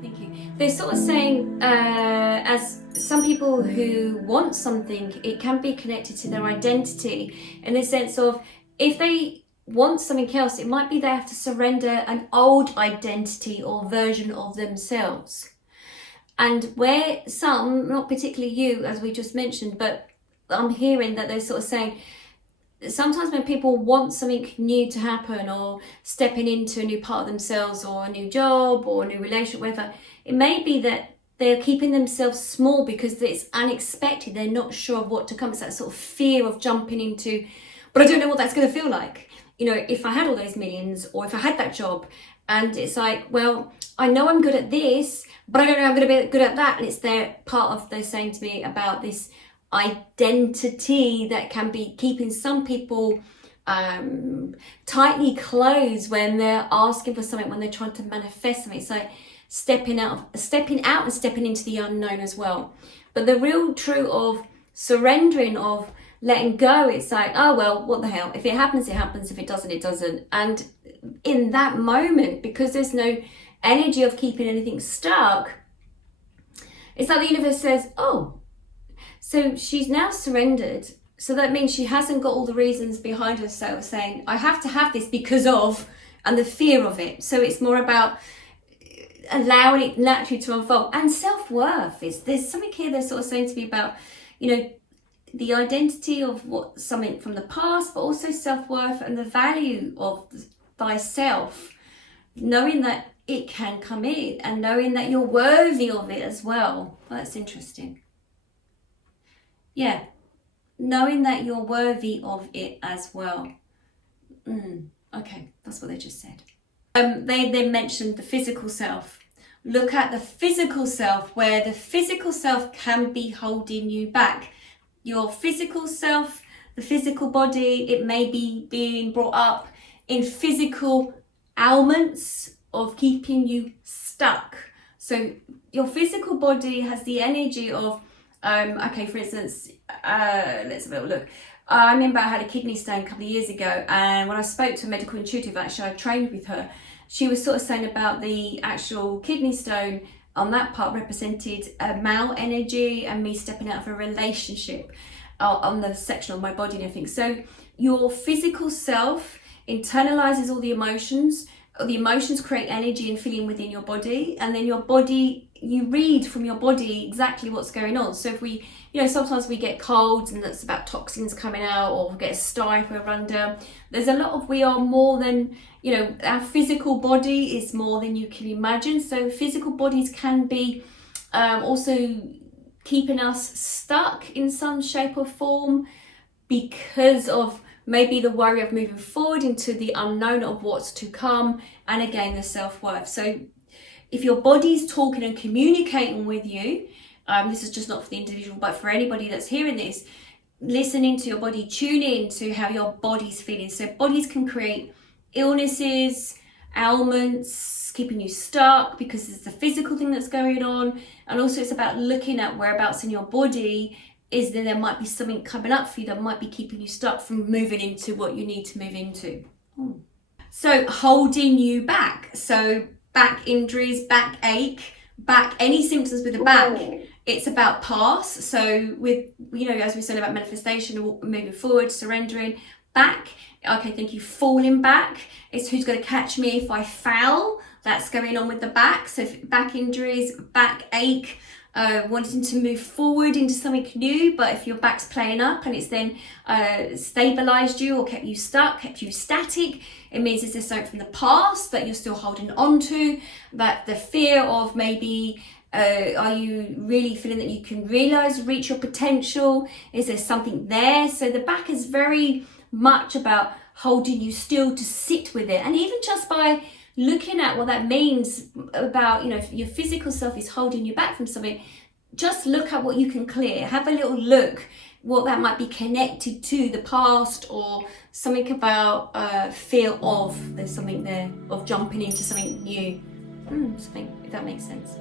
Thank you. They're sort of saying, as some people who want something, it can be connected to their identity, in the sense of, if they want something else, it might be they have to surrender an old identity or version of themselves. And where some, not particularly you, as we just mentioned, but I'm hearing that they're sort of saying, sometimes when people want something new to happen, or stepping into a new part of themselves, or a new job, or a new relationship, whatever, it may be that they're keeping themselves small because it's unexpected. They're not sure of what to come. It's that sort of fear of jumping into, but I don't know what that's going to feel like. You know, if I had all those millions, or if I had that job, and it's like, well, I know I'm good at this, but I don't know I'm going to be good at that. And it's their part of, they're saying to me about this identity that can be keeping some people tightly closed when they're asking for something, when they're trying to manifest something. It's like stepping out and stepping into the unknown as well. But the real true of surrendering, of letting go, it's like, oh well, what the hell, if it happens it happens, if it doesn't it doesn't. And in that moment, because there's no energy of keeping anything stuck, it's like the universe says, oh, so she's now surrendered, so that means she hasn't got all the reasons behind herself saying, I have to have this because of, and the fear of it. So it's more about allowing it naturally to unfold. And self-worth is, there's something here they're sort of saying to me about, you know, the identity of what something from the past, but also self-worth and the value of thyself, knowing that it can come in, and knowing that you're worthy of it as well. That's interesting. Yeah, knowing that you're worthy of it as well. Okay, that's what they just said. They then mentioned the physical self. Look at the physical self, where the physical self can be holding you back. Your physical self, the physical body, it may be being brought up in physical ailments of keeping you stuck. So your physical body has the energy of, okay, for instance, let's have a little look. I remember I had a kidney stone a couple of years ago, and when I spoke to a medical intuitive, actually I trained with her, she was sort of saying about the actual kidney stone on that part represented a male energy and me stepping out of a relationship on the section of my body and everything. So your physical self internalizes all the emotions create energy and feeling within your body, and then your body, you read from your body exactly what's going on. So if we, you know, sometimes we get colds and that's about toxins coming out, or we get a sty if we're under. There's a lot of, we are more than, you know, our physical body is more than you can imagine. So physical bodies can be also keeping us stuck in some shape or form because of maybe the worry of moving forward into the unknown of what's to come, and again the self-worth. So if your body's talking and communicating with you, this is just not for the individual but for anybody that's hearing this, listening to your body, tune in to how your body's feeling. So bodies can create illnesses, ailments, keeping you stuck because it's the physical thing that's going on, and also it's about looking at whereabouts in your body is that there might be something coming up for you that might be keeping you stuck from moving into what you need to move into. So holding you back. So back injuries, back ache, back, any symptoms with the back, it's about past. So with, you know, as we said about manifestation, moving forward, surrendering, back, okay, thank you, falling back, it's who's going to catch me if I fall. That's going on with the back. So back injuries, back ache, wanting to move forward into something new, but if your back's playing up and it's then stabilized you or kept you stuck, kept you static, it means it's something from the past that you're still holding on to, that the fear of maybe are you really feeling that you can reach your potential? Is there something there? So the back is very much about holding you still to sit with it. And even just by looking at what that means about, you know, if your physical self is holding you back from something, just look at what you can clear. Have a little look what that might be connected to the past, or something about fear of, there's something there of jumping into something new. Something, if that makes sense.